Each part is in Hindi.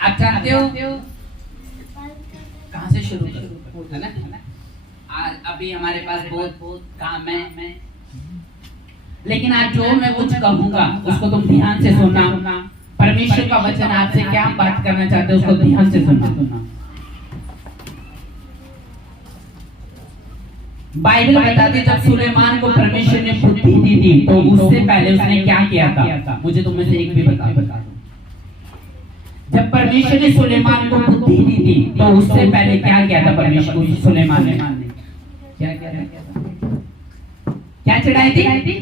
आप जानते हो कहां से शुरू करूं, है ना? आज अभी हमारे पास बहुत काम है, लेकिन आज जो मैं कुछ कहूंगा उसको तुम ध्यान से सुनना। परमेश्वर का वचन आपसे क्या बात करना चाहते हो उसको ध्यान से सुनना। बाइबल बताती है जब सुलेमान को परमेश्वर ने बुद्धि दी थी तो उससे पहले उसने क्या किया था? मुझे तुम में से एक भी बता दो। जब परमेश्वर ने सुलेमान को बुद्धि दी थी तो उससे पहले क्या किया था परमेश्वर को? सुलेमान ने क्या किया था? क्या चढ़ाई थी?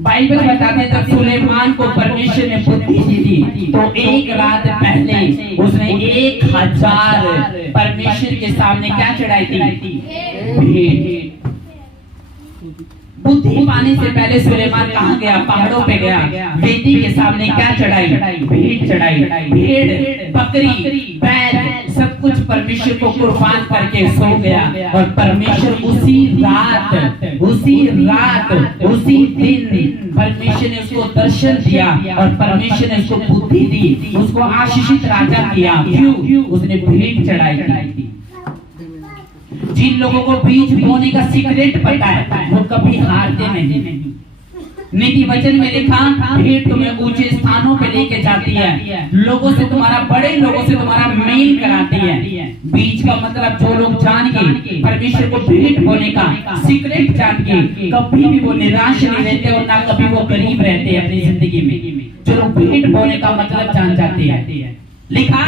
बाइबल बताते हैं जब सुलेमान को परमेश्वर ने बुद्धि दी थी तो एक रात पहले उसने 1000 परमेश्वर के सामने क्या चढ़ाई थी? भेंट। बुद्धि पाने से पहले सुलेमान कहाँ गया? पहाड़ों पे गया। वेदी के सामने क्या चढ़ाई? भेंट चढ़ाई। भेड़, बकरी, बैल सब कुछ परमेश्वर को कुर्बान करके सो गया। और परमेश्वर उसी रात उसी दिन परमेश्वर ने उसको दर्शन दिया और परमेश्वर ने उसको बुद्धि दी, उसको आशीषित राजा किया। क्यों? उसने भेंट चढ़ाई थी। जिन लोगों को बीज बोने का सीक्रेट पता है वो कभी हारते नहीं। नीति वचन में लिखा भेंट तुम्हें ऊंचे स्थानों पे लेके जाती है, लोगों से तुम्हारा बड़े लोगों से तुम्हारा मेल कराती है। बीज का मतलब जो लोग जान के परमेश्वर को भेंट बोने का सीक्रेट जान के कभी भी वो निराश नहीं रहते और ना कभी वो गरीब रहते हैं अपनी जिंदगी में। जो लोग भेंट बोने का मतलब जान जाते हैं। लिखा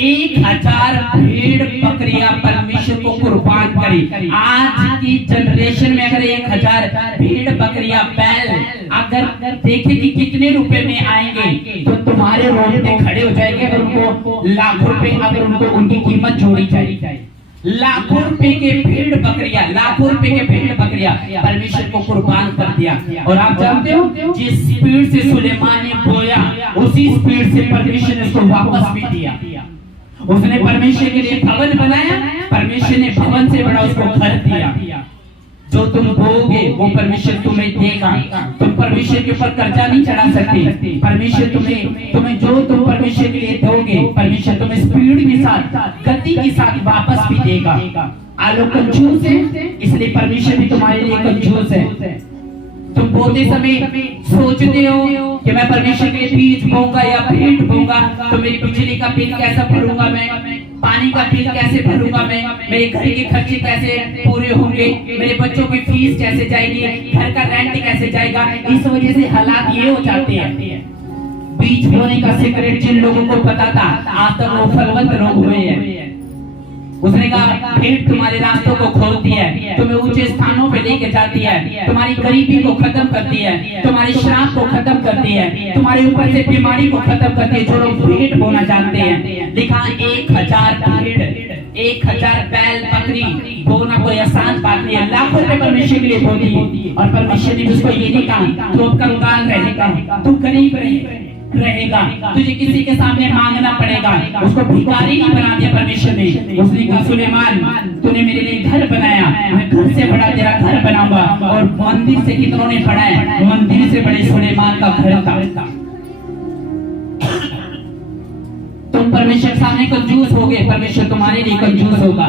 1000 भेड़ बकरियां परमेश्वर को कुर्बान करी। आज की जनरेशन में अगर 1000 भेड़ बकरियां बैल अगर देखे कि कितने रुपए में आएंगे तो तुम्हारे रोड पे खड़े हो जाएंगे। अगर उनको लाखों रुपए अगर उनको उनकी कीमत जोड़ी जाए, लाखों रुपए के भेड़ बकरियां परमेश्वर को कुर्बान कर दिया। और आप जानते हो जिस स्पीड से सुलेमान ने बोया उसी स्पीड से परमेश्वर ने उसको वापस भी दिया। उसने परमेश्वर के लिए भवन बनाया, परमेश्वर ने भवन से बड़ा उसको घर दिया। जो तुम बोगे वो परमेश्वर तुम्हें देगा। तुम परमेश्वर के ऊपर कर्जा नहीं चढ़ा सकते। परमेश्वर तुम्हें जो तुम परमेश्वर के लिए दोगे परमेश्वर तुम्हें स्पीड के साथ गति के साथ वापस भी देगा। आलो कंजूस है इसलिए परमेश्वर भी तुम्हारे लिए कंजूस है। तुम बोलते समय सोचते हो कि मैं परमेश्वर के लिए बीज बोऊंगा या भेंट बोऊंगा तो मेरी बिजली का बिल कैसे भरूंगा, मैं पानी का बिल कैसे भरूंगा, मैं मेरे घर के खर्चे कैसे पूरे होंगे, मेरे बच्चों की फीस कैसे जाएगी, घर का रेंट कैसे जाएगा। इस वजह से हालात ये हो जाते हैं। बीज बोने का सीक्रेट जिन लोगों को पता था आज तक वो फलवंत लोग हुए हैं। उसने कहा भेंट तुम्हारे रास्तों को खोलती है, तुम्हें ऊंचे स्थानों पे लेके जाती है, तुम्हारी गरीबी को खत्म करती है, तुम्हारी श्राप को खत्म करती है, तुम्हारे ऊपर से बीमारी को खत्म करती है। जो लोग भेंट बोना जानते हैं, लिखा 1000 भेड़ 1000 बैल बकरी बोना कोई आसान बात नहीं है। लाखों रुपए परमेश्वर के लिए बो दिए और परमेश्वर ने उसको ये नहीं कहा तू कंगाल रहेगा, तू गरीब रहेगा, तुझे किसी के सामने मांगना पड़ेगा। उसको भिखारी नहीं बना दिया परमेश्वर ने। उसने कहा सुलेमान तूने मेरे लिए घर बनाया, मैं घर से बड़ा तेरा घर बनाऊंगा। और मंदिर से कितनों ने पढ़ा है, मंदिर से बड़े सुलेमान का घर था। तुम परमेश्वर के सामने कंजूस होगे, परमेश्वर तुम्हारे लिए कंजूस होगा।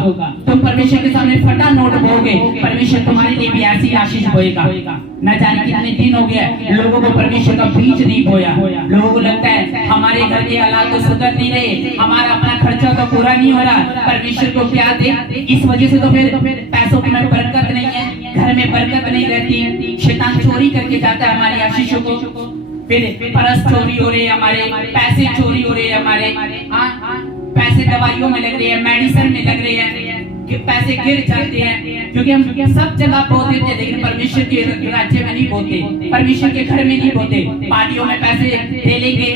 तुम परमेश्वर के सामने फटा नोट बोगे, परमेश्वर तुम्हारे लिए भी ऐसी आशीष बोएगा। न जाने कितने दिन हो गए लोगों को परमेश्वर का बीज नहीं बोया। लोगों को लगता है हमारे घर के हालात तो सुधर नहीं रहे, हमारा अपना खर्चा तो पूरा नहीं हो रहा, परमेश्वर को क्या दे। इस वजह से तो फिर पैसों में बरकत नहीं है, घर में बरकत नहीं रहती। शैतान चोरी करके जाता है हमारी आशीषों को। फिर परस चोरी हो रही है, हमारे पैसे चोरी हो रहे हैं, हमारे पैसे दवाइयों में लग रहे हैं, मेडिसिन में लग रहे हैं, पैसे गिर जाते हैं क्योंकि हम सब जगह बो देते हैं लेकिन परमेश्वर के राज्य में नहीं बोते, परमेश्वर के घर में नहीं बोते। पार्टियों में पैसे दे लेंगे,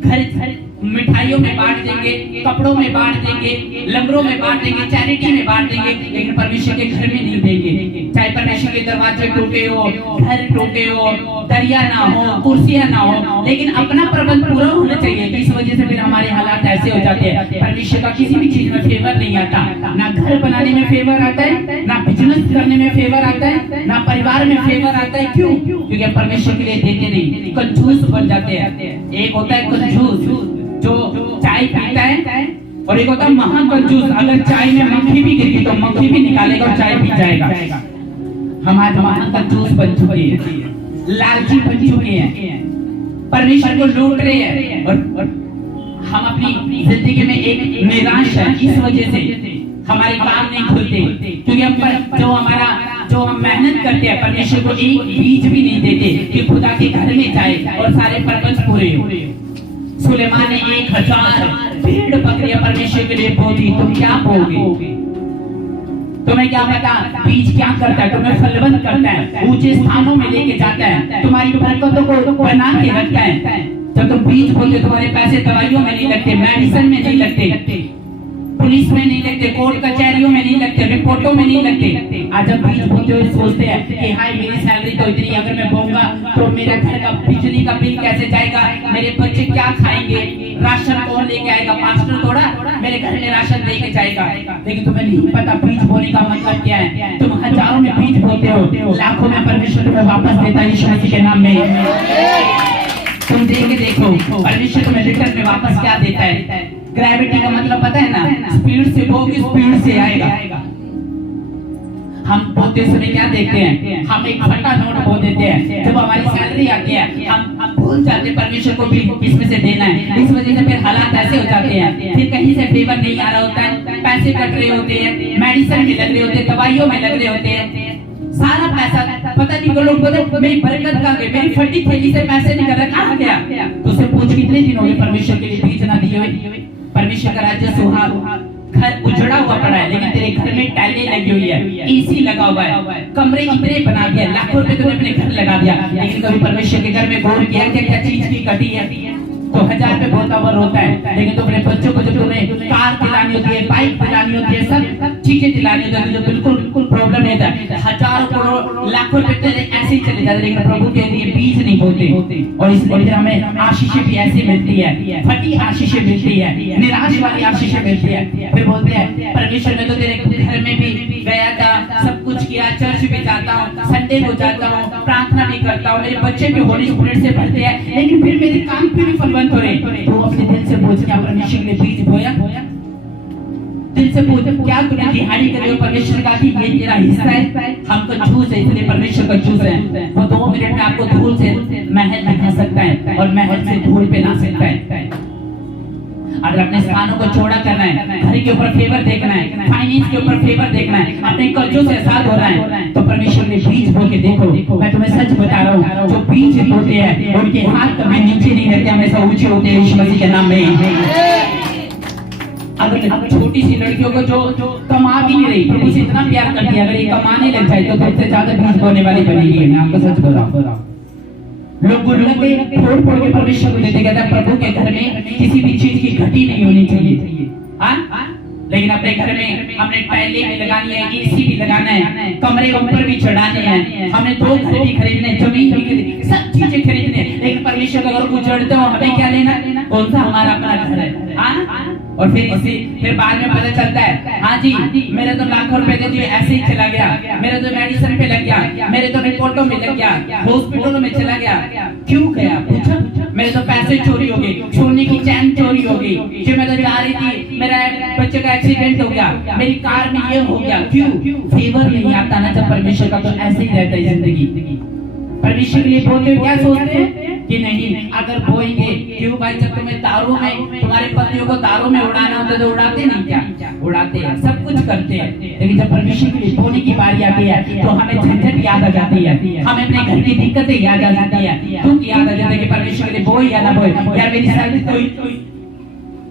घर मिठाइयों में बांट देंगे, कपड़ों में बांट देंगे, लंगरों में बांट देंगे, चैरिटी में बांट देंगे, लेकिन परमेश्वर के घर में नहीं देंगे। चाहे परमेश्वर के दरवाजे टूटे हो, घर टूटे हो, दरिया ना हो, कुर्सियां ना हो, लेकिन अपना प्रबंध पूरा होना चाहिए। इस वजह से फिर हमारे हालात ऐसे हो जाते हैं। परमेश्वर का किसी भी चीज में फेवर नहीं आता, ना घर बनाने में फेवर आता है, ना बिजनेस करने में फेवर आता है, ना परिवार में फेवर आता है। क्यों? क्योंकि परमेश्वर के लिए देते नहीं, कंजूस बन जाते हैं। एक होता है कंजूस जो चाय पीता है और एक होता है महाकंजूस, अगर चाय में मक्खी भी गिर गई तो मक्खी भी निकालेगा और चाय पी जाएगा। हम आज महाकंजूस बन चुके हैं, लालची बन चुके हैं, परमेश्वर को लूट रहे हैं और हम अपनी जिंदगी में एक निराश है। इस वजह से हमारे काम नहीं खुलते, क्योंकि जो हम मेहनत करते हैं परमेश्वर को एक बीज भी नहीं देते कि खुदा के घर में जाए और सारे पर्पस पूरे हो। सुलेमान ने 1000 भेड़ बकरियां परमेश्वर के लिए बो दी, तुम क्या बोगे? तुम्हें क्या पता बीज क्या करता है? तुम्हें फलवंत करता है, ऊंचे स्थानों में लेके जाता है, तुम्हारी बरकतों को बना के रखता है। जब तुम बीज बोते तुम्हारे पैसे दवाइयों में नहीं लगते, मेडिसिन में नहीं लगते, पुलिस में नहीं लगते, कोर्ट कचहरियों में नहीं लगते, रिपोर्टों में नहीं लगते। आज जब बीज बोते हुए सोचते हैं कि हाय मेरी सैलरी तो इतनी, अगर मैं बोऊंगा तो मेरा घर का बिजली का बिल कैसे जाएगा, मेरे बच्चे क्या खाएंगे, राशन कौन लेके आएगा, पास्टर थोड़ा मेरे घर में राशन लेके जाएगा। लेकिन तुम्हें नहीं पता बीज बोने का मतलब क्या है। तुम हजारों में बीज बोते हो, लाखों में परमेश्वर तुम्हें वापस देता है यीशु मसीह के नाम में। तुम देख के देखो परमेश्वर तुम्हें रिटर्न में वापस क्या देता है। ग्रेविटी का मतलब पता है ना, स्पीड से बोगे स्पीड से आएगा। हम बोते समय क्या देखते हैं, हम एक फटा नोट बो देते हैं, जब हमारी सैलरी आती है हम भूल जाते हैं परमेश्वर को भी इसमें से देना है। इस वजह से फिर हालात ऐसे हो जाते हैं, फिर कहीं से फेवर नहीं आ रहा होता है, पैसे कट रहे होते हैं, मेडिसिन में लग रहे होते हैं, दवाइयों में लग रहे होते हैं, सारा पैसा पता नहीं। वो लोग बोलते मेरी बरकत कहाँ गई, मेरी फटी थैली से पैसे निकल रहे कहाँ गया? तो उससे पूछ कितने दिन हो गए परमेश्वर के लिए बीज ना दिए हुए। परमेश्वर का राज्य सुहाग, घर उजड़ा हुआ पड़ा है लेकिन तेरे घर में टाइलें लगी हुई है, एसी लगा हुआ है, कमरे इतने बना दिया, लाखों रुपए तूने अपने घर लगा दिया, लेकिन कभी परमेश्वर के घर में गौर किया क्या क्या चीज की कटी है? तो 1000 पे बहुत ओवर होता है, लेकिन तो अपने बच्चों को जब तुम्हें कार दिलानी होती है, बाइक दिलानी होती है, सब चीजें दिलानी होती है, जो बिल्कुल प्रॉब्लम नहीं था, हजारों करोड़ लाखों रुपए ऐसे ही चले जाते, लेकिन प्रभु के लिए बीज नहीं बोते। और इसलिए फिर हमें आशीषें भी ऐसी मिलती है, फटी आशीषें मिलती है, निराश वाली आशीषें मिलती है। फिर बोलते हैं परमेश्वर में तो तेरे घर में भी गया था, सब कुछ किया, चर्च भी जाता हूँ, संडे को जाता हूँ, प्रार्थना भी करता हूँ, मेरे बच्चे भी होली स्पिरिट से भरते हैं, लेकिन फिर मेरे काम पे भी फलवंत हो रहे। तो अपने दिल से पूछ, क्या परमेश्वर ने बीज बोया? दिल से पूछ, क्या तूने दिहाड़ी करे हो परमेश्वर का कि ये तेरा हिस्सा है? हम कंजूस है इसलिए परमेश्वर कंजूस है। वो 2 मिनट में आपको धूल से महल दिखा सकता है और महल से धूल पे ला सकता है। अगर अपने स्थानों को चौड़ा करना है, घर के ऊपर फेवर देखना है, फाइनेंस के ऊपर फेवर देखना है, अपने कर्जों से आजाद होना है, तो परमेश्वर ने बीज बो के देखो। मैं तुम्हें सच बता रहा हूँ, जो बीज बोते हैं उनके हाथ कभी नीचे नहीं रहते, हमेशा ऊंचे होते हैं यीशु मसीह के नाम में। अगर छोटी सी लड़कियों को जो कमा भी नहीं रही, प्रभु से इतना प्यार करती है, अगर ये कमाने लग जाए तो तुमसे ज्यादा बीज बोने वाली बनेगी। मैं आपको सच बता रहा हूँ। लोग गुल्लक के फोड़ के परमेश्वर को देते, कहते हैं प्रभु के घर में किसी भी चीज की घटी नहीं होनी चाहिए। लेकिन अपने घर में हमने टाइलें भी लगानी है, एसी भी लगाना है, कमरे ऊपर भी चढ़ाने हैं, हमने 2 घर भी खरीदने, जमीन भी खरीदनी, सब चीजें खरीदने, लेकिन परमेश्वर का घर उजड़ते हो हमें क्या लेना? कौन सा हमारा अपना घर है? और फिर बाद में पता चलता है हाँ जी मेरे तो लाखों रुपए दे दिए, ऐसे ही चला गया, मेरे तो मेडिसिन पे लग गया, मेरे तो रिपोर्टों में लग गया, हॉस्पिटलों में चला गया। क्यों गया? पूछा। मेरे तो पैसे चोरी हो गए, सोने की चैन चोरी हो गई, जो मैं तो जा रही थी, मेरा बच्चे का एक्सीडेंट हो गया, मेरी कार में ये हो गया। क्यों? फेवर नहीं आता ना जब परमेश्वर का, तो ऐसे ही रहता है जिंदगी। परमेश्वर के लिए बोलते हो क्या सोचते हैं कि नहीं अगर बोएंगे? क्यों भाई? जब तुम्हें तारों में, तुम्हारे पतियों को तारों में उड़ाना होता तो उड़ाते नहीं क्या? उड़ाते हैं, सब कुछ करते हैं, लेकिन जब परमेश्वर के लिए बोने की बारी आती है तो हमें झंझट याद आ जाती है, हमें अपने घर की दिक्कतें याद आ जाती है, दुख याद आ जाता है कि परमेश्वर के लिए बोए या ना बोए। यार मेरी सैलरी कोई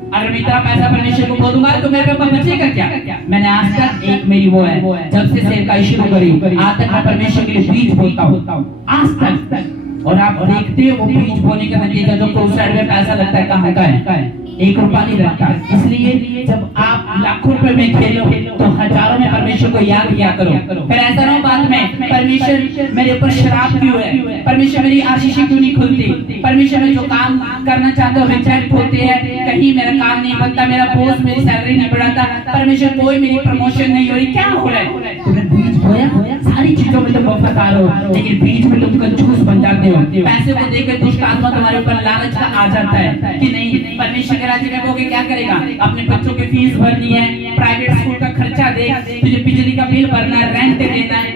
अगर मैं इतना पैसा परमेश्वर को बोलूंगा तो मेरे पास बचेगा क्या? मैंने आज तक एक मेरी वो है, जब से सेवकाई शुरू करी आज तक मैं परमेश्वर के लिए बीज बोलता हूँ आज तक। और आप देखते हो वो बीज बोने का नतीजा जो क्रोसाइड में पैसा लगता है कहाँ का है? 1 रुपया नहीं लगता। इसलिए जब आप लाखों रुपए में खेलो तो हजारों में परमेश्वर को याद किया करो। फिर ऐसा ना बाद में परमेश्वर मेरे ऊपर शराब क्यों है, परमेश्वर मेरी आशीषें क्यों नहीं खुलती, परमेश्वर में जो काम करना चाहते हो रिजेक्ट होते हैं, कहीं मेरा काम नहीं बनता, मेरा बॉस मेरी सैलरी नहीं बढ़ाता, परमेश्वर कोई मेरी प्रमोशन नहीं हो रही, क्या हो रहा है? तुमने बीज बोया, सारी चीजों में तुम वफादार हो, लेकिन बीच में तुम कंजूस बन जाते हो। पैसे को देखकर दुष्ट आत्मा तुम्हारे ऊपर लालच का आ जाता है कि नहीं परमेश्वर के राज्य में वो क्या करेगा? अपने बच्चों की फीस भरनी है, प्राइवेट स्कूल का खर्चा दे, तुझे बिजली का बिल भरना है, रेंट देना है,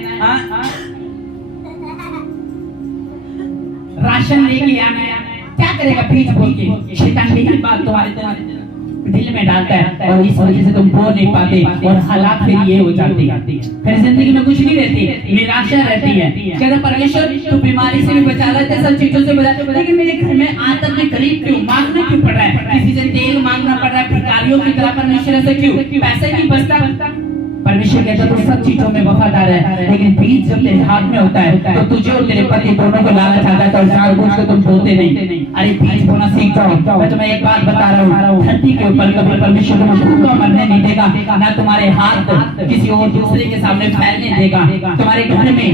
राशन लेके आना है, क्या करेगा? बीच बोल के शैतान यही बात तुम्हारे दिल में डालता है और इस वजह से तुम बोल नहीं पाते और हालात फिर ये हो जाती है, फिर जिंदगी में कुछ नहीं रहती, निराशा रहती है। कहते परमेश्वर तू बीमारी से भी बचा रहा है, सब चीजों से बचा, लेकिन मेरे घर में आज तक मैं गरीब क्यों? मांगना क्यों पड़ रहा है? किसी से तेल मांगना पड़ रहा है, भिखारियों की तरह परमेश्वर से क्यों? पैसे नहीं बचता। परमेश्वर कहता तो सब चीजों में वफादार है, लेकिन बीज जब तेरे हाथ में होता है तो तुझे और तेरे पति दोनों को लालच आ जाता है और जानबूझ के तुम बोते नहीं। अरे बीज बोना सीख जाओ। मैं तुम्हें एक बात बता रहा हूँ, धरती के ऊपर कभी परमेश्वर तुम्हें भूखा मरने नहीं देगा, ना तुम्हारे हाथ किसी और दूसरे के सामने फैलने देगा। तुम्हारे घर में,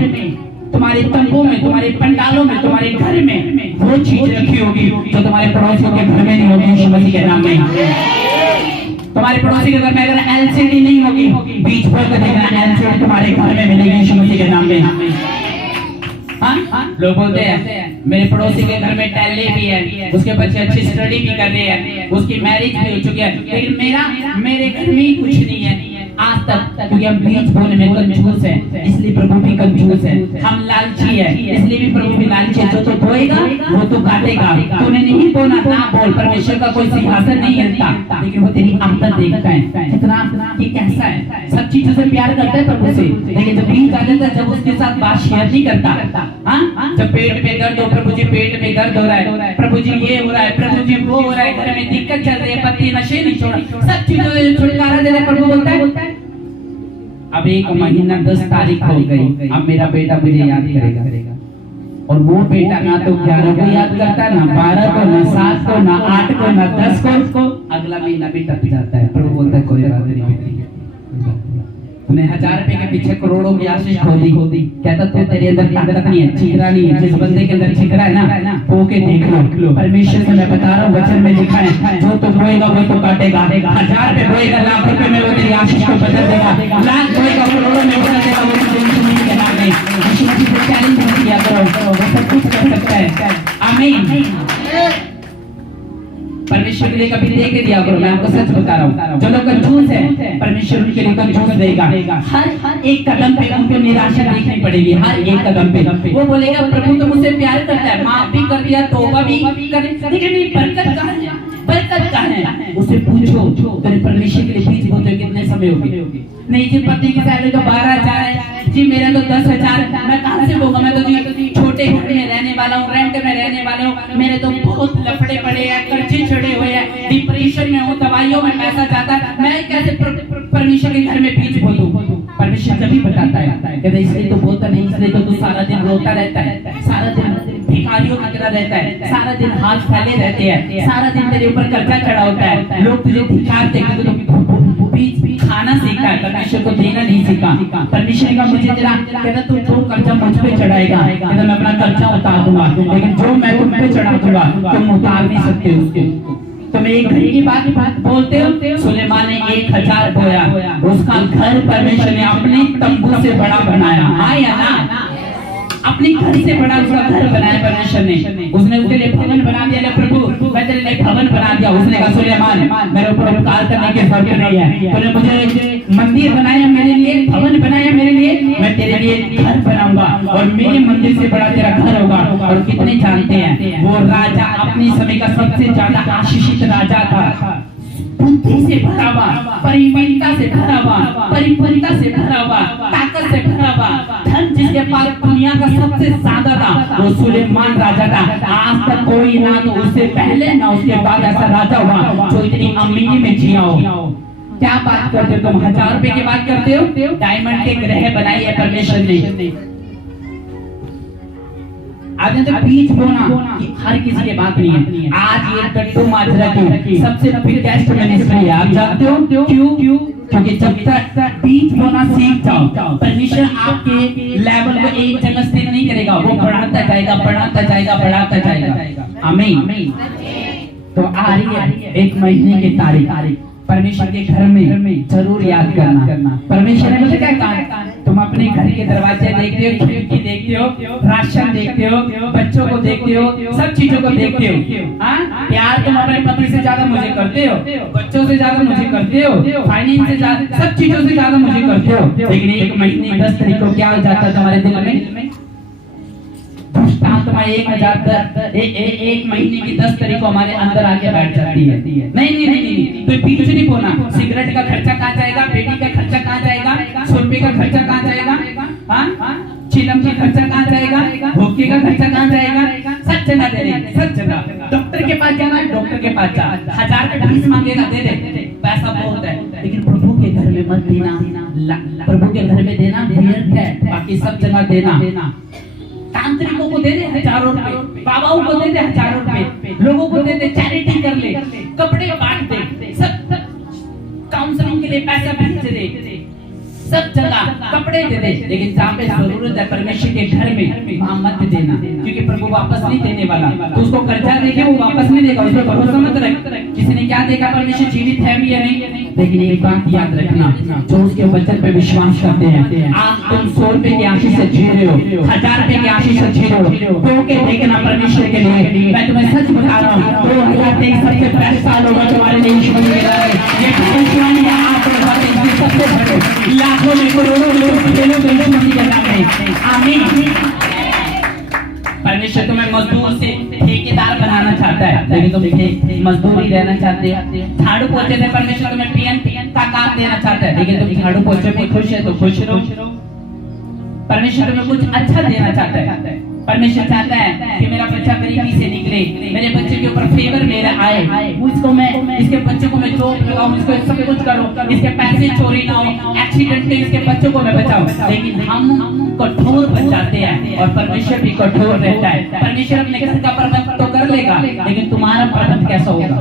तुम्हारे तंबू में, तुम्हारे पंडालों में, तुम्हारे घर में वो चीज रखी होगी जो तुम्हारे पड़ोसियों के घर में नहीं होगी। यीशु मसीह के नाम में तुम्हारे पड़ोसी के घर में अगर एलसीडी नहीं होगी, बीच पर देखना एलसीडी तुम्हारे घर में मिलेगी यीशु मसीह के नाम में। लोग बोलते हैं मेरे पड़ोसी के घर में टैली भी है, उसके बच्चे अच्छी स्टडी भी कर रहे हैं, उसकी मैरिज भी हो चुकी है, लेकिन मेरे घर में कुछ नहीं है आज तक, क्योंकि हम बीज बोने में कंजूस है, इसलिए प्रभु भी कंजूस है। हम लालची है, इसलिए भी प्रभु भी लालची है। जो तो बोएगा वो तो काटेगा। तूने नहीं बोना ना बोल, परमेश्वर का कोई सिंहासन नहीं हिलता, लेकिन वो तेरी आदत देखता है कितना कि कैसा है। सब चीजों से प्यार करता है प्रभु से, लेकिन जब बीज आ जाता है, जब उसके साथ बात शेयर नहीं करता, जब पेट में दर्द हो, प्रभु जी पेट में दर्द हो रहा है, प्रभु जी ये हो रहा है, प्रभु जी वो हो रहा है, घर में दिक्कत चल रही है, पति नशे नहीं छोड़ा, सब चीजों से छुटकारा दे रहा, प्रभु बोलता है अब 1 महीना 10 तारीख हो गई, अब मेरा बेटा मुझे याद करेगा। और वो बेटा ना तो 11 को याद करता, ना 12 को, ना 7 को, ना 8 को, ना 10 को, अगला महीना भी टप जाता है। प्रभु बोलता है कोई बात नहीं, तूने 1000 रुपए के पीछे करोड़ों की आशीष खो दी। कहता तो तेरे अंदर ताकत नहीं है, छिकरा नहीं है। जिस बंदे के अंदर छिकरा है ना, वो के देख लो। परमेश्वर से मैं बता रहा हूँ, वचन में लिखा है जो तो बोएगा वो तो काटेगा। 1000 रुपए बोएगा, लाख रुपए में वो तेरी आशीष को बदल देगा। लाख बोएगा, करोड़ों में बदल देगा। वो तुझे के नाम में यीशु मसीह से चैलेंज किया करो, वो सब कुछ कर सकता है। आमीन। परमेश्वर के लिए कभी दे के दिया करो। मैं आपको सच बता रहा हूँ, जो लोग कंजूस है परमेश्वर उनके लिए कंजूस देगा। हर एक कदम पे उनको निराशा देखनी पड़ेगी, हर एक कदम पे। वो बोलेगा प्रभु तो मुझसे प्यार करता है, माफ भी कर दिया, तौबा भी कर, लेकिन बरकत कहाँ है? बरकत कहाँ है? उसे पूछो तेरे परमेश्वर के लिए बीज बोते कितने समय होगी? नहीं जी पति की सैलरी तो 12,000 है जी, मेरा तो 10,000, मैं कहाँ से बोलूँगा? मैं तो जी छोटे घर में रहने वाला हूँ, रेंट में रहने वाले हूँ, मेरे तो बहुत लफड़े पड़े हैं, कर्जे चढ़े हुए हैं, डिप्रेशन में हूँ, दवाइयों में पैसा जाता है, मैं कैसे परमेश्वर के घर में बीज बोलूँ? परमेश्वर तभी बताता है, कहते इसलिए तो बोलता नहीं, इसलिए तो तू सारा दिन रोता रहता है, सारा दिन भिखारियों की तरह रहता है, सारा दिन हाथ फैले रहते हैं, सारा दिन तेरे ऊपर कर्जा चढ़ा होता है, लोग तुझे भिखारते हैं, तो बीज खाना सीखा है, परमेश्वर को देना नहीं सीखा। परमेश्वर का मुझे तेरा कहता तू जो कर्जा मुझ पे चढ़ाएगा, कहता मैं अपना कर्जा उतार दूंगा, लेकिन जो मैं तुम पे चढ़ा दूंगा तुम उतार नहीं सकते उसके। तुम एक घर की बात बोलते हो, सुलेमान ने 1000 बोया, उसका घर परमेश्वर ने अपने तंबू से बड़ा बनाया। हाँ या ना? अपने घर से बड़ा उसका घर बनाया परमेश्वर ने। उसने उसके लिए भवन बना दिया, प्रभु मैं तेरे लिए भवन बना दिया। उसने कहा सुलेमान मेरे ऊपर उपकार करने की जरूरत नहीं है, तूने मुझे मंदिर बनाया मेरे लिए, भवन बनाया मेरे लिए, मैं तेरे लिए घर बनाऊंगा और मेरे मंदिर से बड़ा तेरा घर होगा। और कितने जानते हैं वो राजा अपने समय का सबसे ज्यादा आशीषित राजा था, बुद्धि से भरा हुआ, परिपक्वता से भरा हुआ, परिपक्वता से भरा हुआ, ताकत से भरा हुआ, धन जिसके पास दुनिया का सबसे ज्यादा था वो सुलेमान राजा था। आज तक कोई ना तो उससे पहले ना उसके बाद ऐसा राजा हुआ जो इतनी अमीरी में जिया हो। क्या बात करते हो तुम? 1000 रुपए की बात करते हो? डायमंड के ग्रह बनाई है परमेश्वर ने। आज तो बीज बोना हर किसी की बात नहीं है। आज ये गट्टू माजरा की सबसे बिगेस्ट मिनिस्ट्री है। आप जानते हो क्यों? क्योंकि जब तक बीज बोना सीख जाओ, परमेश्वर आपके लेवल को एक जगह स्थिर नहीं करेगा, वो बढ़ाता जाएगा, बढ़ाता जाएगा, बढ़ाता जाएगा। आमीन। तो आ रही है 1 महीने की तारीख, परमेश्वर के घर में जरूर याद करना। परमेश्वर ने मुझे क्या कहा, तुम अपने घर के दरवाजे देखते हो, खिड़की देखते हो, राशन देखते हो, बच्चों को देखते हो, सब चीजों को देखते हो। हाँ, प्यार तुम अपने पति से ज्यादा मुझे करते हो, बच्चों से ज्यादा मुझे करते हो, फाइनेंस से ज्यादा, सब चीजों से ज्यादा मुझे करते हो। लेकिन एक महीने 10 तारीख को क्या हो जाता है तुम्हारे दिल में? तुम्हारे एक महीने की 10 तारीख को हमारे अंदर आके बैठ जाती है। नहीं, तो बीच नहीं बोलना। सिगरेट का खर्चा कहाँ जाएगा, बेटी का खर्चा कहाँ जाएगा, 100 रुपए का खर्चा कहाँ जाएगा, हाँ, चिलम का खर्चा कहाँ जाएगा, भोके का खर्चा कहाँ जाएगा, सब जगह दे रहे, सब जगह। डॉक्टर के पास जाना है, डॉक्टर के पास जा, 1000 का फीस मांगेगा, दे दे, पैसा बहुत है। लेकिन प्रभु के घर में मत देना, प्रभु के घर में देना व्यर्थ है, बाकी सब जगह देना। तांत्रिकों को दे दे हजारों रुपए, बाबाओं को दे दे हजारों रुपए, लोगों को दे दे, चैरिटी कर ले, कपड़े बांट दे, सब काउंसलिंग के लिए पैसा भेज दे, सब जगह कपड़े दे दे। लेकिन जहाँ पे जरूरत है परमेश्वर के घर में, वहाँ मत देना, क्योंकि प्रभु वापस नहीं देने वाला। तो उसको कर्जा देके वो वापस नहीं देगा, उसको भरोसा मत रख। किसी ने क्या देखा, परमेश्वर जीवित है भी या नहीं। लेकिन एक बात याद रखना, जो उसके वचन पे विश्वास करते हैं, आज तुम 100 रुपए की आशीष से जी रहे हो, 1000 रुपए की आशीष से जी रहे हो, तो के देखना परमेश्वर के लिए। मैं तुम्हें सच बता रहा हूँ, 2023 सबसे बेस्ट साल होगा तुम्हारे लिए। ईश्वर के ये भविष्यवाणी है, आप सबसे बड़े लाखों में करोड़ों लोग आमीन। परमेश्वर तुम्हें मजदूर से ठेकेदार बनाना चाहता है, लेकिन तुम मजदूरी रहना चाहते हो। झाड़ू पोछे से परमेश्वर तुम्हें पीएन का काम देना चाहता है, लेकिन तुम झाड़ू पोछे में खुश है तो खुश रहो। परमेश्वर तुम्हें कुछ अच्छा देना चाहता है। परमेश्वर चाहता है कि मेरा बच्चा गरीबी से निकले, मेरे बच्चे के ऊपर फेवर मेरा आए, इसको मैं, इसके बच्चे को मैं जॉब लगाऊं, इसको सब कुछ करूं, इसके पैसे चोरी ना हो, एक्सीडेंट में इसके बच्चों को मैं बचाऊं। लेकिन हम कठोर बन जाते हैं और परमेश्वर भी कठोर रहता है। परमेश्वर अपने घर का प्रबंध तो कर लेगा, लेकिन तुम्हारा प्रबंध कैसा होगा?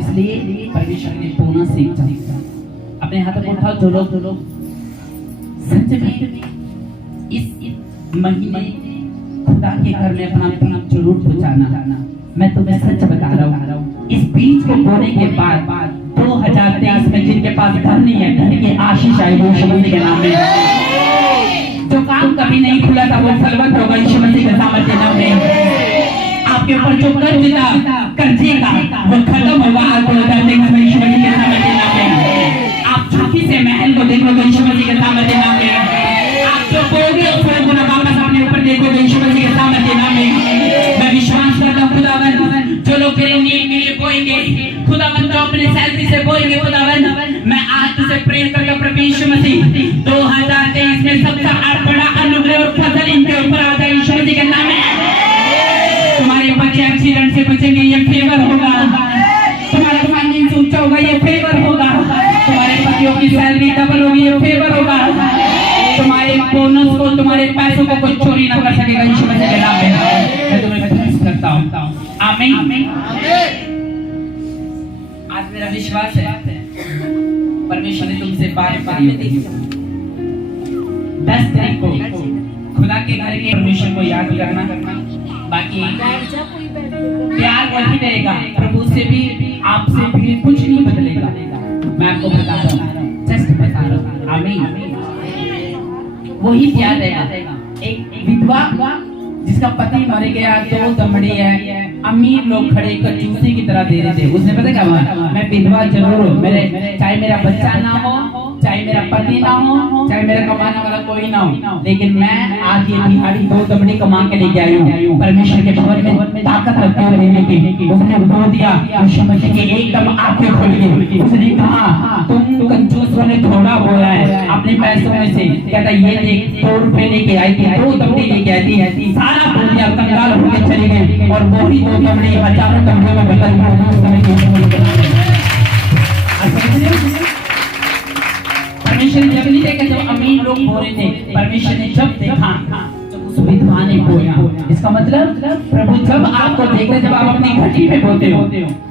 इसलिए परमेश्वर ने बोलना सीख जाएगा। अपने हाथों को उठाओ, जो लोग सच में इस महीने खुदा के घर में अपना जरूर पहुंचाना। मैं तुम्हें सच बता रहा हूँ, इस बीज को बोने के बाद 2023 में जिनके पास घर नहीं है, घर की आशीष आई वो यीशु मसीह के नाम में। जो काम कभी नहीं खुला था वो फलवंत होगा यीशु मसीह के सामर्थ्य के नाम में। आपके ऊपर जो कर्ज था, कर्जे का वो खत्म होगा 2023 में यीशु मसीह के सामर्थ्य के नाम में। आप छुट्टी से महल को देखोगे यीशु मसीह के सामर्थ्य के नाम में। आप जो बोलोगे उसको वापस अपने ऊपर देखोगे यीशु मसीह के सामर्थ्य के नाम में। मैं विश्वास करता हूँ खुदावन, जो लोग तेरे नींद के लिए बोएंगे खुदावन, जो अपने सैलरी से बोएंगे खुदावन, मैं आज तुझसे प्रेयर करता हूँ प्रभु यीशु मसीह, 2023 में सबसे बड़ा अनुग्रह और फजल इनके ऊपर आ जाए यीशु मसीह के नाम में। तुम्हारे बच्चे एक्सीडेंट से बचेंगे, ये फेवर होगा। तुम्हारा फाइनेंस ऊंचा होगा, ये फेवर होगा। तुम्हारे पतियों की सैलरी डबल होगी, ये फेवर होगा। तुम्हारे बोनस को, तुम्हारे पैसों को कोई चोरी ना कर सकेगा यीशु मसीह के नाम में। मैं तुम्हें विश्वास करता हूँ, आमीन। आज मेरा विश्वास है परमेश्वर ने तुमसे बात करी। 10 तारीख को खुदा के घर के परमेश्वर को याद करना, बाकी प्यार वही रहेगा, प्रभु से भी आपसे भी कुछ नहीं बदलेगा। मैं आपको बता रहा हूँ, जस्ट बता रहा हूँ, आमीन। वही प्यार रहेगा। एक विधवा जिसका पति मर गया, 2 दमड़ी है, अमीर लोग खड़े कंजूसी की तरह दे रहे थे। उसने पता क्या बोला, मैं विधवा जरूर हूँ, मेरे चाहे मेरा बच्चा ना हो, चाहे मेरा पति ना हो, चाहे मेरा कमाने वाला कोई ना हो, लेकिन मैं आज ये दिहाड़ी 2 दमड़ी कमा के लेके आई हूँ परमेश्वर के भवन में ताकत रखते हुए रहने की। उसने बोल दिया, समझ के एकदम आंखें खुल गई। उसने कहा तुम कंजूस वाले थोड़ा बोला है अपने पैसों में से, कहता ये देख 2 रुपए लेके आई थी, 2 दमड़ी लेके आई थी, सारा बोल दिया, कंगाल होके चली गई। और वही 2 दमड़ी हजारों दमड़ियों में बदल परमेश्वर ने जब नहीं देखा, जब अमीर लोग बोल रहे थे, परमेश्वर ने जब देखा, जब उस विधवा ने बोया। इसका मतलब प्रभु जब आपको देखे, जब आप अपनी घटी में बोलते हो,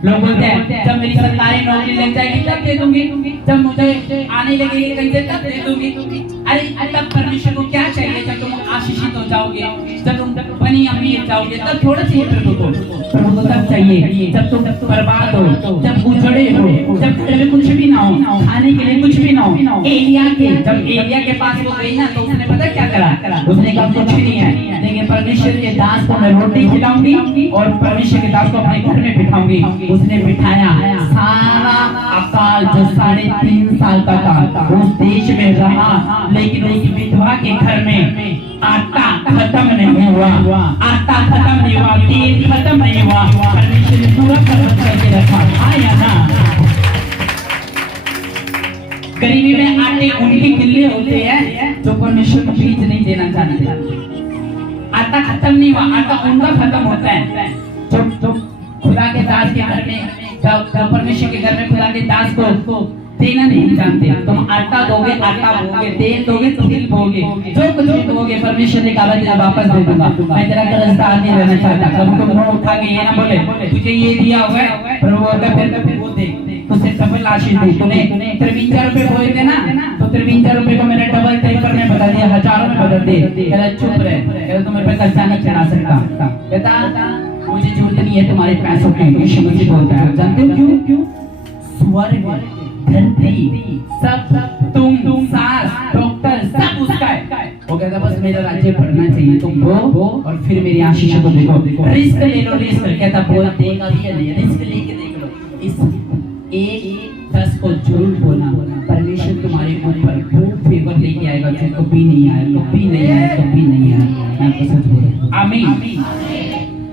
लोग बोलते हैं जब मेरी सरकारी नौकरी लग जाएगी तब दे दूंगी, जब मुझे आने लगेगी कहीं से तब दे दूंगी। अरे तब परमेश्वर को क्या चाहिए? जब तुम आशीषित हो जाओगे, जब तुम बनी अमीर जाओगे, तब थोड़ा सी प्रभु को तब चाहिए। जब तुम बर्बाद हो, जब उजड़े हो, जब घर में कुछ हो, खाने के लिए कुछ भी ना हो। एलिया के पास वो गई ना, तो उसने पता क्या करा, उसने कहा कुछ नहीं है, लेकिन परमेश्वर के दास को मैं रोटी खिलाऊंगी और परमेश्वर के दास को अपने घर में बिठाऊंगी। उसने बिठाया, सारा अकाल जो 3.5 साल का था उस देश में रहा, लेकिन उस विधवा के घर में आटा खत्म नहीं हुआ, आटा खत्म नहीं हुआ, तेल खत्म नहीं हुआ। परमेश्वर ने पूरा करके रखा। आया ना, गरीबी में आटे उनके किले होते हैं जो परमेश्वर को बीज नहीं देना चाहते। आटा खत्म नहीं हुआ, आटा उनका खत्म होता है जो खुदा के दास के घर में, जब परमेश्वर के घर में खुदा के दास को देना नहीं जानते। तुम आटा दोगे, आटा बोगे, तेल दोगे, तेल बोगे, जो कुछ भी दोगे, परमेश्वर ने कहा मैं वापस दे दूंगा। मैं तेरा कर्जदार नहीं रहना चाहता। कभी तुम मुंह उठा के ये ना बोले तुझे ये दिया हुआ है, प्रभु अगर फिर वो दे तुझे डबल आशीष दे। तूने 53 रुपए बोए थे ना, तो 53 रुपए को मैंने डबल 53 में बता दिया, हजारों में बदल दे। कहता चुप रहे, कहता तुम मेरे पे कर्जा नहीं चढ़ा सकता। कहता मुझे जरूरत नहीं है तुम्हारे पैसों की। यीशु मसीह बोलता है, जानते हो क्यों? स्वर्ग, धरती, सब तुम सास, डॉक्टर, सब उसका है। वो कहता बस मेरा राज्य बढ़ना चाहिए, तुम वो और फिर मेरी आशीष को देखो। रिस्क ले लो, रिस्क। कहता बोल देगा भी या नहीं, रिस्क लेके देख लो। इस 1-10 को झूठ बोलना, परमेश्वर तुम्हारे ऊपर खूब फेवर लेके आएगा, जो कभी नहीं आया, कभी नहीं आया, कभी नहीं आया। मैं आपको सच बोल रहा हूं। आमीन।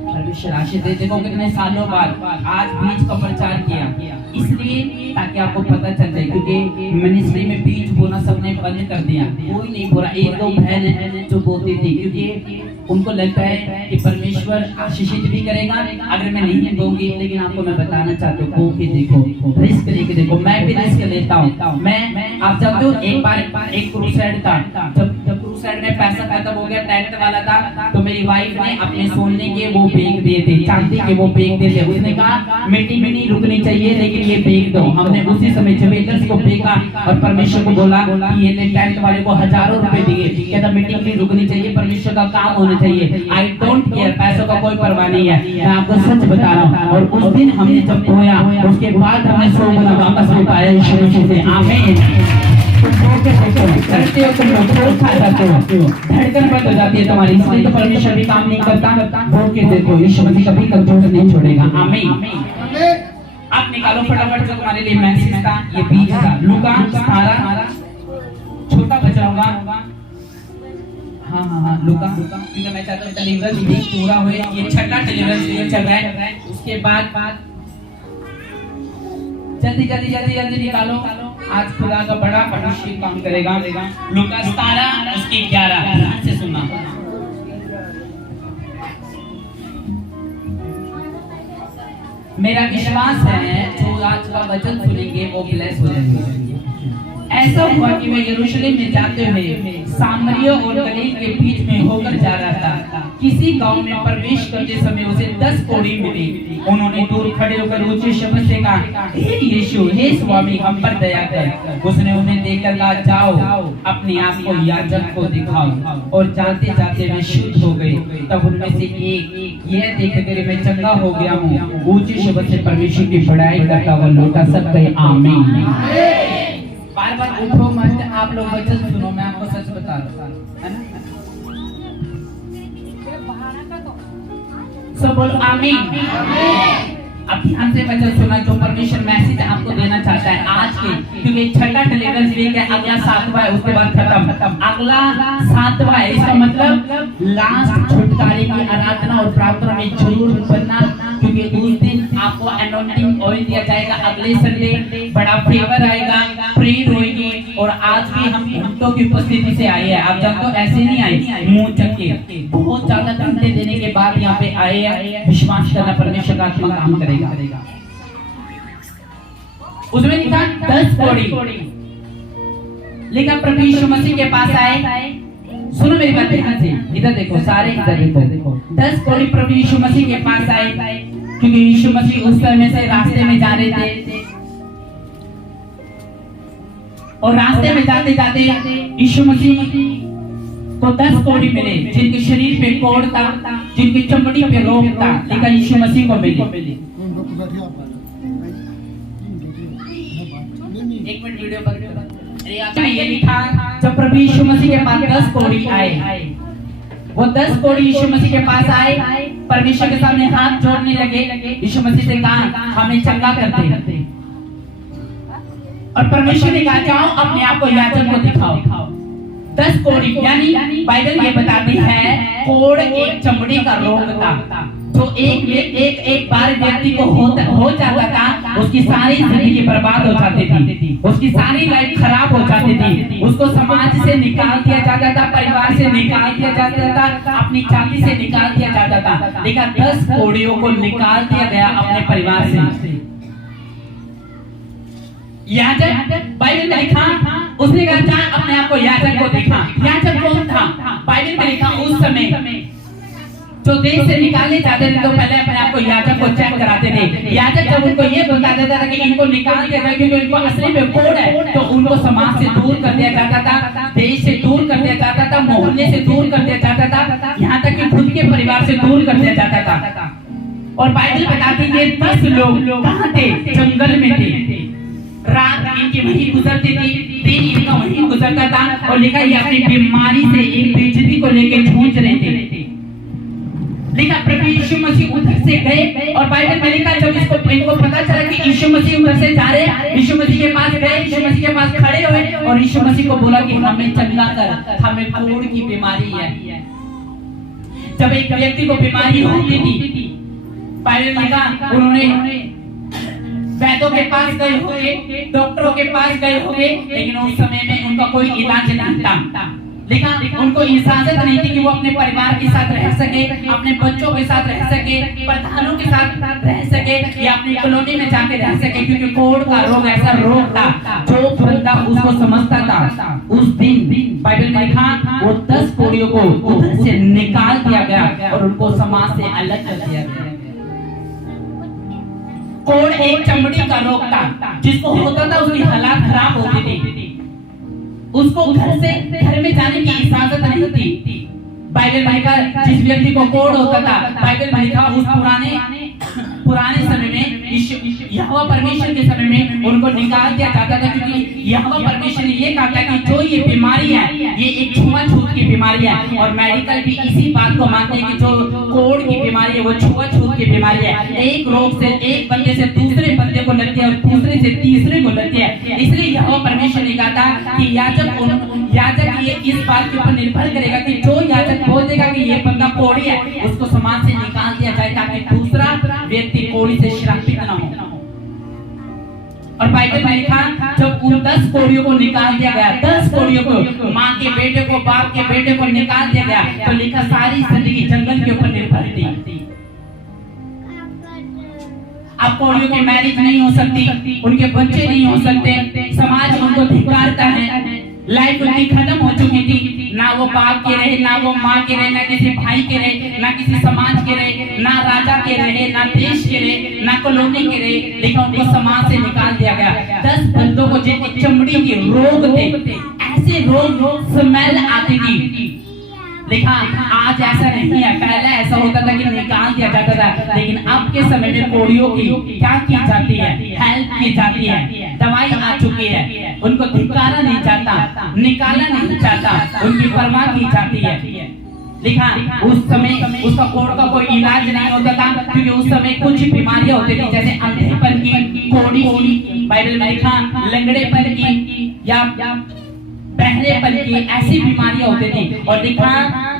परमेश्वर आशीष दे। देखो कितने सालों बाद आज बीज का प्रचार किया, इसलिए ताकि आपको पता चल जाए, क्योंकि मिनिस्ट्री में बीज बोना सबने बंद कर दिया, कोई नहीं बोला। 1-2 बहन है जो बोती थी, क्योंकि उनको लगता है कि परमेश्वर आशीषित भी करेगा अगर मैं नहीं दूंगी। लेकिन आपको मैं बताना चाहता हूँ, बो के देखो, रिस्क लेके देखो। मैं भी रिस्क लेता हूँ। मैं आप जानते हो, एक बार एक क्रूसेड था, जब क्रूसेड में पैसा खत्म हो गया, टैक्स वाला था, तो मेरी वाइफ ने अपने सोने के वो बेच दिए थे, चांदी के वो बेच दिए थे। उसने कहा मीटिंग में नहीं रुकनी चाहिए, लेकिन ये बेच दो। हमने उसी समय ज्वेलर्स को बेचा और परमेश्वर को बोला कि ये टैक्स वाले को हजारों रुपए दिए। कहता मीटिंग नहीं रुकनी चाहिए, परमेश्वर का काम होना चाहिए। आई डोंट केयर, पैसों का कोई परवाह नहीं है। मैं आपको सच बता रहा हूँ। और उस दिन हमने जब बोया, उसके बाद हमने 100 गुना वापस में पाया यीशु मसीह से। आमीन। करते हो तुम लोग, खा जाते हो, धड़कन बंद हो जाती है तुम्हारी, इसलिए तो परमेश्वर भी काम नहीं करता। बोल के देखो, यीशु मसीह कभी कमजोर नहीं छोड़ेगा। आमीन। आप निकालो फटाफट जो तुम्हारे लिए मैसेज था, ये बीज था। लूका 17, छोटा बच्चा होगा। हाँ लूका, क्योंकि मैं चाहता हूँ डिलीवरेंस भी पूरा हुए। ये छठा डिलीवरेंस चल रहा है। उसके बाद जल्दी निकालो। आज खुदा का बड़ा अभिषेक काम करेगा। लूका 17 उसकी 11 ध्यान से सुनना। मेरा विश्वास है जो आज का वचन सुनेंगे वो ब्लेस हो जाएंगे। ऐसा हुआ कि मैं यरूशलेम में जाते हुए सामरिया और गलील के बीच में होकर जा रहा था। किसी गांव में प्रवेश करते समय उसे 10 कोढ़ी मिली। उन्होंने दूर खड़े होकर ऊंचे शब्द से कहा, हे यीशु, हे स्वामी, हम पर दया कर। उसने उन्हें देखकर कहा, जाओ अपने आप को याजक को दिखाओ। और जाते जाते वे शुद्ध हो गए। तब उनमें से एक, यह देखकर मैं चंगा हो गया हूँ, ऊंचे शब्द से परमेश्वर की बड़ाई करता हुआ लौटा। सब कहे आमीन। बार उठो मत, आप लोग वचन सुनो। मैं आपको सच बता रहा हूँ, है ना? सब बोलो आमीन। अब ध्यान से वचन सुना, जो परमेश्वर मैसेज आपको देना चाहता है आज के, क्योंकि छठा डिलीवरेंस वीक है, अगला 7वां है, उसके बाद खत्म। अगला 7वां है, इसका मतलब लास्ट छुटकारे की आराधना और प्रार्थना में जरूर बनना, क्योंकि उस दिन आपको अनॉइंटिंग ऑयल दिया जाएगा। अगले संडे बड़ा फेवर आएगा, प्रेयर होगी। और आज भी हम घंटों की उपस्थिति से आए हैं। आप जानते हो ऐसे नहीं आए मुंह चक के, बहुत ज्यादा घंटे देने के बाद यहाँ पे आए हैं। विश्वास करना, परमेश्वर का आत्मा काम करेगा। उसमें लिखा 10 कोढ़ी, लेकिन प्रभु यीशु मसीह के पास आए। सुनो मेरी बात ध्यान से, इधर देखो, सारे इधर देखो। 10 कोढ़ी प्रभु यीशु मसीह के पास आए, क्योंकि यीशु मसीह उस समय से रास्ते में जा रहे थे। और रास्ते में जाते जाते यीशु मसीह को 10 कोढ़ी मिले, जिनके शरीर पे कोढ़ था, जिनकी चमड़ी पे रोग था, लेकिन यीशु मसीह को मिले। एक मिनट वीडियो बंद करो। अरे ये लिखा जब प्रभु यीशु मसीह के पास 10 कोढ़ी आए, वो 10 कोढ़ी यीशु मसीह के पास आए, परमेश्वर के सामने हाथ जोड़ने लगे, यीशु मसीह से कहा हमें चंगा कर दे। और परमेश्वर ने कहा जाओ अपने आप को याजक को दिखाओ। 10 कोढ़ी यानी बाइबल ये बताती है कोढ़ एक चमड़ी का रोग था जो एक बार व्यक्ति को हो जाता था, उसकी सारी जिंदगी बर्बाद हो जाती थी, उसकी सारी लाइफ खराब हो जाती थी, उसको समाज से निकाल दिया जाता था, परिवार से निकाल दिया जाता था, अपनी जाति से निकाल दिया जाता था। लेकिन 10 कोढ़ियों को निकाल दिया गया अपने परिवार से। याजक बाइबल में लिखा, उसने कहा जा अपने आप को याजक को दिखा। याजक कौन था? बाइबल में लिखा उस समय जो देश से निकाले जाते थे तो पहले अपने आप को याजक को चेक कराते थे। याजक जब उनको ये बता देता था कि इनको निकाल दिया जाए क्योंकि इनको असली में कोढ़ है, तो उनको समाज से दूर कर दिया जाता था, देश से दूर कर दिया जाता था, मोहल्ले से दूर कर दिया जाता था, यहाँ तक कि खुद के परिवार से दूर कर दिया जाता था। और बाइबल बताती है 10 लोग कहाँ थे? जंगल में थे। रात इनकी वहीं गुजरती थी, दिन इनका वहीं गुजरता था, और लिखा ये अपनी बीमारी से एक बेइज्जती को लेकर जूझ रहे थे। लिखा प्रभु यीशु मसीह उधर से गए, और बाइबल में लिखा जब इनको पता चला कि यीशु मसीह उधर से जा रहे हैं, यीशु मसीह के पास गए, यीशु मसीह के पास खड़े हुए और यीशु मसीह को बोला कि हमें चंगा कर, हमें कोढ़ की बीमारी है। जब एक व्यक्ति को बीमारी होती थी, बाइबल में लिखा उन्होंने वैद्यों के पास गए होंगे, डॉक्टरों के पास गए होंगे, लेकिन उस समय में उनका कोई इलाज नहीं था। लेकिन उनको इजाजत नहीं थी कि वो अपने परिवार के साथ रह सके, अपने बच्चों के साथ रह सके, प्रधानों के साथ रह सके, या अपनी कॉलोनी में जाके रह सके, क्योंकि कोढ़ का रोग ऐसा रोग था जो बंदा उसको समझता था। उस दिन बाइबल में लिखा वो 10 कोढ़ियों को उधर से निकाल दिया गया और उनको समाज से अलग कर दिया गया। कोढ़ एक चमड़ी का रोग था, जिसको होता था उसकी हालत खराब होती थी, उसको घर में जाने की इजाजत नहीं थी। बाइबल में लिखा जिस व्यक्ति को कोढ़ होता था, बाइबल में लिखा उस पुराने समय में यहोवा परमेश्वर के समय में उनको निकाल दिया जाता था, क्योंकि यहोवा परमेश्वर ने ये कहा था कि जो ये बीमारी है ये एक छुआछूत की बीमारी है, और मेडिकल भी इसी बात को मानते हैं कि जो कोढ़ की बीमारी है वो छुआछूत की बीमारी है। एक रोग से एक बंदे से दूसरे बंदे को लगती है और दूसरे से तीसरे को लगती है। इसलिए यहोवा परमेश्वर ने कहा था कि याजक ये इस बात के ऊपर निर्भर करेगा कि जो याजक बोल देगा कि ये बंदा कोढ़ी है, उसको समाज से निकाल दिया जाए ताकि दूसरा व्यक्ति कोढ़ी से श्रापित न हो। और बाइबल में लिखा जब उन 10 कोढ़ियों को निकाल दिया गया, 10 कोढ़ियों को, माँ के बेटे को, बाप के बेटे को निकाल दिया गया, तो लिखा सारी जिंदगी जंगल के ऊपर निर्भर थी। अब कोढ़ियों की मैरिज नहीं हो सकती, उनके बच्चे नहीं हो सकते, समाज उनको धिक्कारता है, लाइफ उनकी खत्म हो चुकी थी। ना वो बाप के रहे, ना वो माँ के रहे, ना किसी भाई के रहे, ना किसी समाज के रहे, ना राजा के रहे, ना देश के रहे, ना कॉलोनी के रहे, लेकिन उनको समाज से निकाल दिया गया। 10 बंदों को जिनकी चमड़ी के रोग थे, ऐसे रोग स्मेल आती थी। लिखा आज ऐसा नहीं है, पहले ऐसा होता था कि निकाल दिया जाता था, लेकिन अब के समय में कोढ़ियों की क्या की जाती है? हेल्प की जाती है, दवाई आ चुकी है, उनको धिक्कारा नहीं जाता, निकाला नहीं जाता, उनकी परवाह की जाती है। लिखा उस समय उसका कोढ़ का कोई इलाज नहीं होता था, क्योंकि उस समय कुछ बीमारियां होती थी, जैसे अंधेपन की, कोढ़ी की, बाइबल में लिखा लंगड़ेपन की या बहरेपन की, ऐसी बीमारियां होती थी। और देखा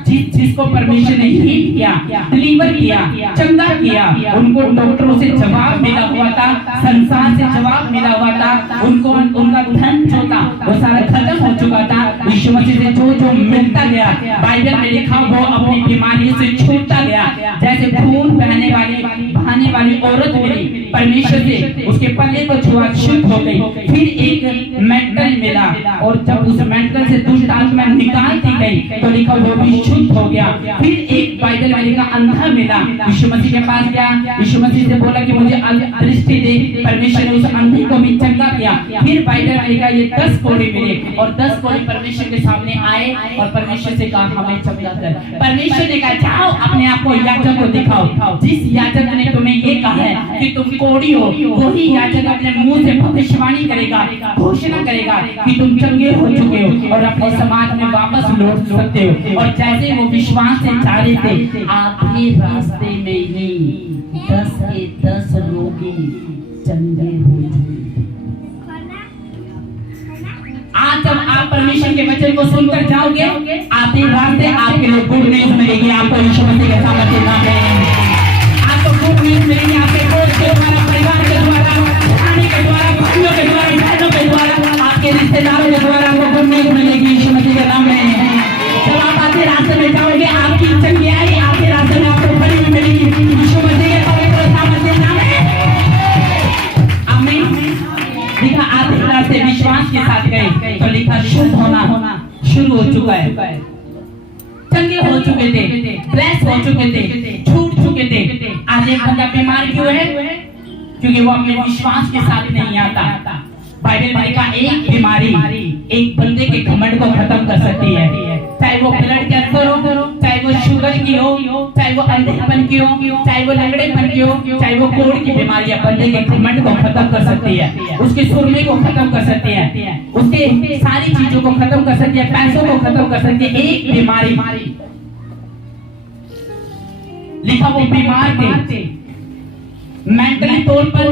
जिसको परमेश्वर ने हील किया, डिलीवर किया, चंगा किया, उनको डॉक्टरों से जवाब मिला हुआ था, संसार से जवाब मिला हुआ था, उनको उनका धन जो था वो सारा खत्म हो चुका था। यीशु मसीह से जो मिलता गया, बाइबल में लिखा वो अपनी बीमारी से छूटता गया। जैसे खून बहने वाली औरत मिली परमेश्वर से, उसके पल्ले को छुआ, शुद्ध हो गई। फिर एक मेंटल मिला, और जब उस मेंटल से दुष्ट आत्मा निकाल दी गई तो लिखा वो भी शुद्ध हो गया। फिर एक बाइबल में लिखा अंधा मिला, यीशु मसीह के पास गया, यीशु मसीह से बोला कि मुझे दृष्टि दे, परमेश्वर ने उस अंधे को भी चंगा किया। फिर बाइबल में लिखा ये 10 कोड़े मिले और 10 कोड़े परमेश्वर के सामने आए और परमेश्वर से कहा हमें चमका कर। परमेश्वर ने कहा जाओ अपने आप को याजक को दिखाओ। जिस याजक ने तुम्हें ये कहा है कि तुम कोड़ी हो, वही याजक अपने मुंह से भविष्यवाणी करेगा, घोषणा करेगा कि तुम चंगे हो चुके हो और अपने समाज में वापस लौट सकते हो। और जैसे वो विश्वास से जा रहे थे, आधे रास्ते में ही 10 के 10 रोगी चंगे हो गए। आज जब आप परमेश्वर के वचन को सुनकर जाओगे, आधे रास्ते आपके लिए गुड न्यूज मिलेगी। आपको यीशु मसीह के सामर्थ्य के नाम में आपको गुड न्यूज मिलेगी। आपके दोस्त के द्वारा, परिवार के द्वारा, खाने के द्वारा, भाइयों के द्वारा, बहनों के द्वारा, आपके रिश्तेदारों के द्वारा आपको गुड न्यूज मिलेगी यीशु मसीह के नाम में। जब आप आधे रास्ते में जाओगे, आपकी चंगियाई आधे रास्ते में आपको बड़ी हुई मिलेगी यीशु मसीह के पवित्र सामर्थ्य के नाम में। आमीन। लिखा आधे रास्ते विश्वास के साथ गए तो लिखा शुद्ध होना शुरू हो चुका है। चंगे हो चुके थे, ब्लेस हो चुके थे, छूट चुके थे। आज एक बंदा बीमार क्यों है? क्योंकि वो अपने विश्वास के साथ नहीं आता। बाइबल में लिखा एक बीमारी एक बंदे के घमंड को खत्म कर सकती है। चाहे वो ब्लड कैंसर हो, चाहे वो शुगर की हो, चाहे वो अंधेपन की हो, चाहे वो लंगड़ेपन की हो, चाहे वो कोढ़ की बीमारी, बंदे के घमंड को खत्म कर सकती है, उसके सुरमे को खत्म कर सकती है, उसके सारी चीजों को खत्म कर सकती है, पैसों को खत्म कर सकती है। एक बीमारी लिखा वो बीमार थे, मेंटली तौर पर